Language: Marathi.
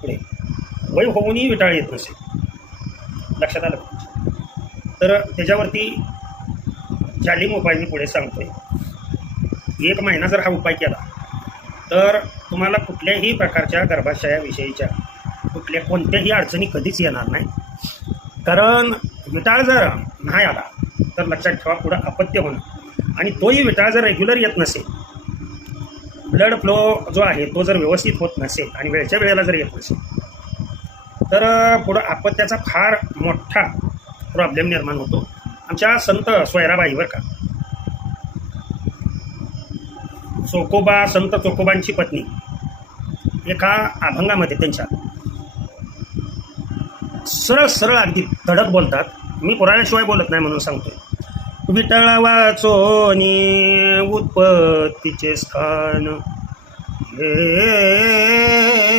पुढे वय होऊनही विटाळ येत नसेल, लक्षात आलं. तर त्याच्यावरती जालिम उपाय मी पुढे सांगतोय. 1 महिना जर हा उपाय केला तर तुम्हाला कुठल्याही प्रकारच्या गर्भाशयाविषयीच्या कोणत्याही अडचणी कधीच येणार नाही. कारण विटाळ जर नाही आला तर लक्षात ठेवा पुढं अपत्य होणं, आणि तोही विटाळ जर रेग्युलर येत नसेल, ब्लड फ्लो जो आहे तो जर व्यवस्थित होत नसेल आणि वेळच्या वेळेला जर येत नसेल, तर पुढं अपत्याचा फार मोठा प्रॉब्लेम निर्माण होतो. आमच्या संत सोयराबाईवर का संत चोकोबांची पत्नी एका अभंगामध्ये त्यांच्या सरळ अगदी धडक बोलतात. मी पुराव्याशिवाय बोलत नाही म्हणून सांगतोय. विठळ वाचोनी उत्पत्तीचे स्थान हे